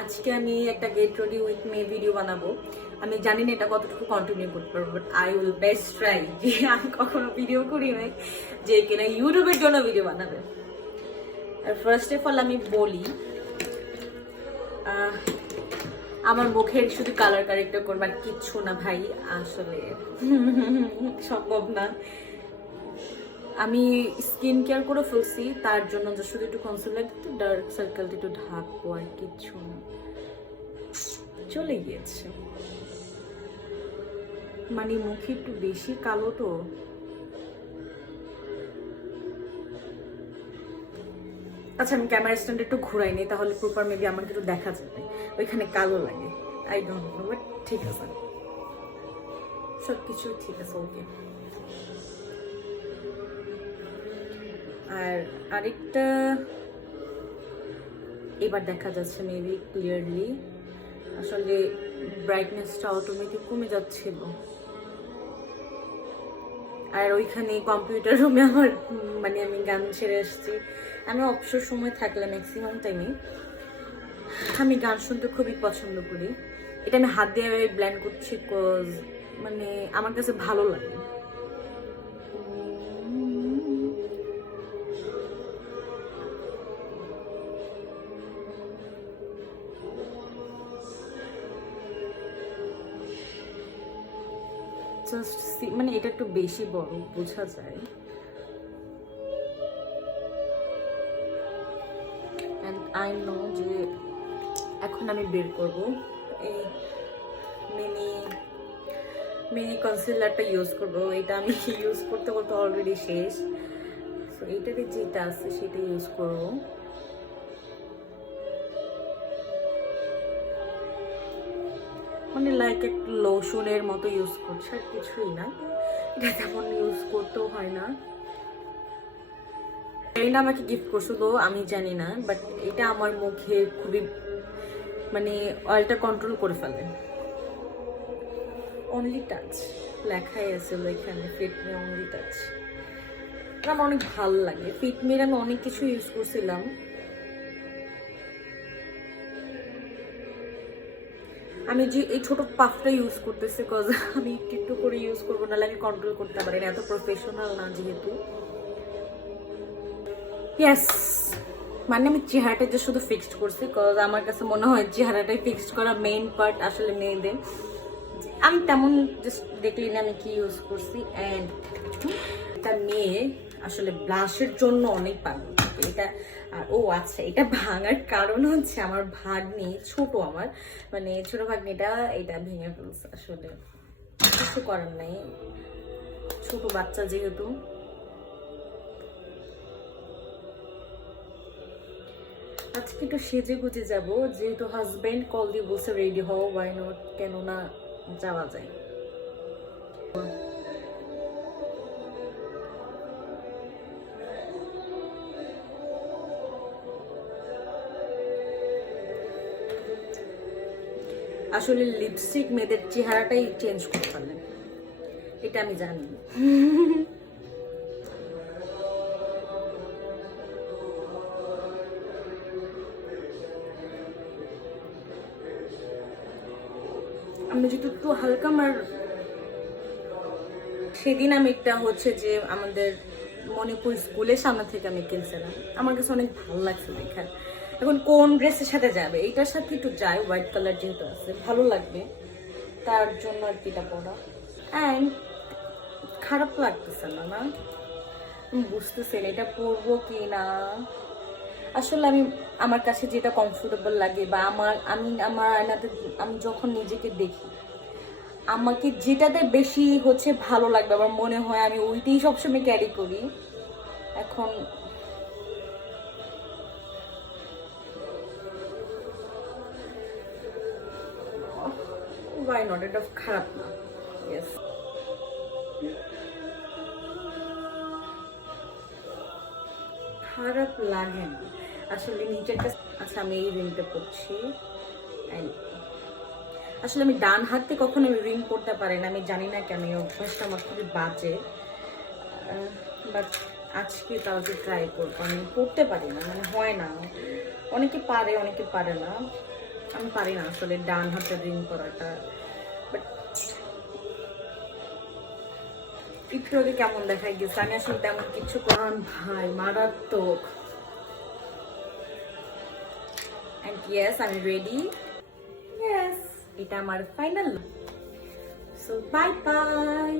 আজকে আমি একটা get ready with May video বানাবো। আমি জানি না এটা কতটুকু কন্টিনিউ করতে পারবো, but I will best try. যে আমি কখনো ভিডিও করি নাই যে কিনা ইউটিউবের জন্য ভিডিও বানাবে। আর ফার্স্ট অফ অল আমি বলি, আমার মুখের শুধু কালার কারেক্টর করবার কিচ্ছু না ভাই, আসলে সম্ভব না। আমি স্কিন কেয়ার করে ফেলছি, তার জন্য যে শুধু একটু কনসিলার, ডার্ক সার্কেলটা একটু ঢাকবো, আর কিচ্ছু না। চলে গিয়েছে, মানে মুখে একটু বেশি কালো তো। আচ্ছা, আমি ক্যামেরা স্ট্যান্ড একটু ঘুরাই নি, তাহলে প্রপার মেবি আমাকে একটু দেখা যাবে। ওইখানে কালো লাগে, আই ডোন্ট নো, বাট ঠিক আছে, সব কিছু ঠিক আছে, ওকে। আর আরেকটা, এবার দেখা যাচ্ছে মেবি ক্লিয়ারলি। আসলে ব্রাইটনেসটা অটোমেটিক কমে যাচ্ছিল। আর ওইখানে কম্পিউটার রুমে আমার মানে আমি গান ছেড়ে আসছি। আমি অবসর সময় থাকলে ম্যাক্সিমাম টাইমে আমি গান শুনতে খুবই পছন্দ করি। এটা আমি হাত দিয়ে ব্ল্যান্ড করছি, কজ মানে আমার কাছে ভালো লাগে। জাস্ট মানে এটা একটু বেশি বড়, বোঝা যায়। অ্যান্ড আই নো যে এখন আমি বের করব এই মিনি মিনি কনসিলারটা ইউজ করব। এটা আমি ইউজ করতে করতে অলরেডি শেষ, সো এইটাতে যেটা আছে সেটা ইউজ করব। মানে লাইক একটা লোশনের মতো ইউজ করছে, আর কিছুই না। এটা তেমন ইউজ করতেও হয় না। এটা আমাকে গিফট করছিল, আমি জানি না, বাট এটা আমার মুখে খুবই মানে অয়েলটা কন্ট্রোল করে ফেলে। অনলি টাচ লেখাই আছে এখানে, ফিটমি অনলি টাচ। আমার অনেক ভালো লাগে ফিটমির। আমি অনেক কিছু ইউজ করছিলাম। আমি যে এই ছোট পাফটা ইউজ করতেছি, কজ আমি একটু একটু করে ইউজ করবো, নাহলে আমি কন্ট্রোল করতে পারি না, এত প্রফেশনাল না যেহেতু। ইয়েস, মানে আমি চেহারাটা যে শুধু ফিক্সড করছি, কজ আমার কাছে মনে হয় চেহারাটাই ফিক্সড করা মেইন পার্ট আসলে মেয়েদের। আমি তেমন জাস্ট দেখলি না আমি কি ইউজ করছি। অ্যান্ড এটা মেয়ে আসলে ব্লাশের জন্য অনেক পাগল এটা। আর ও আচ্ছা, এটা ভাঙার কারণ হচ্ছে আমার ভাগ্নি, ছোট আমার মানে ছোট ভাগ্নিটা এটা ভেঙে ফেলছে। আসলে কিছু করার নাই, ছোট বাচ্চা যেহেতু। আজকে একটু সেজে গুজে যাবো, যেহেতু হাজবেন্ড কল দিয়ে বলছে রেডি হও, ওয়াই নট, কেননা যাওয়া যায়। আসলে লিপস্টিক মেয়েদের চেহারাটাই চেঞ্জ করে ফেলে, এটা আমি জানি। আমি যদি একটু হালকা আমার, সেদিন আমি একটা হচ্ছে যে আমাদের মণিপুর স্কুলের সামনে থেকে আমি কিনছিলাম, আমার কাছে অনেক ভালো লাগছে দেখা। এখন কোন ড্রেসের সাথে যাবে, এটার সাথে একটু যায়, হোয়াইট কালার যেহেতু আছে ভালো লাগবে, তার জন্য আর কি এটা পরা। অ্যান্ড খারাপ লাগতেছে না, না আমি বুঝতেছি না এটা পরবো কি না। আসলে আমি আমার কাছে যেটা কমফোর্টেবল লাগে, বা আমার আয়নাতে আমি যখন নিজেকে দেখি, আমাকে যেটাতে বেশি হচ্ছে ভালো লাগবে আমার মনে হয়, আমি ওইটাই সবসময় ক্যারি করি। এখন ওয়াই নট, এটা খারাপ না। ইয়েস, খারাপ লাগে না আসলে নিচেরটা। আচ্ছা, আমি এই রিংটা পরছি। আসলে আমি ডান হাতে কখনো আমি রিং পরতে পারি না, আমি জানি না কেন, এই অভ্যাসটা আমার খুবই বাজে। বাট আজকে তাও যে ট্রাই করবো, আমি পড়তে পারি না, মানে হয় না। অনেকে পারে, অনেকে পারে না। আমি পারি না আসলে ডান হাতে রিং করাটা, বাট একটু আগে কেমন দেখাই গেছে, আমি আসলে তেমন কিছু করান ভাই মারাত্মক। এন্ড ইয়েস আমি রেডি, ইয়েস এটা আমার ফাইনাল। So bye bye.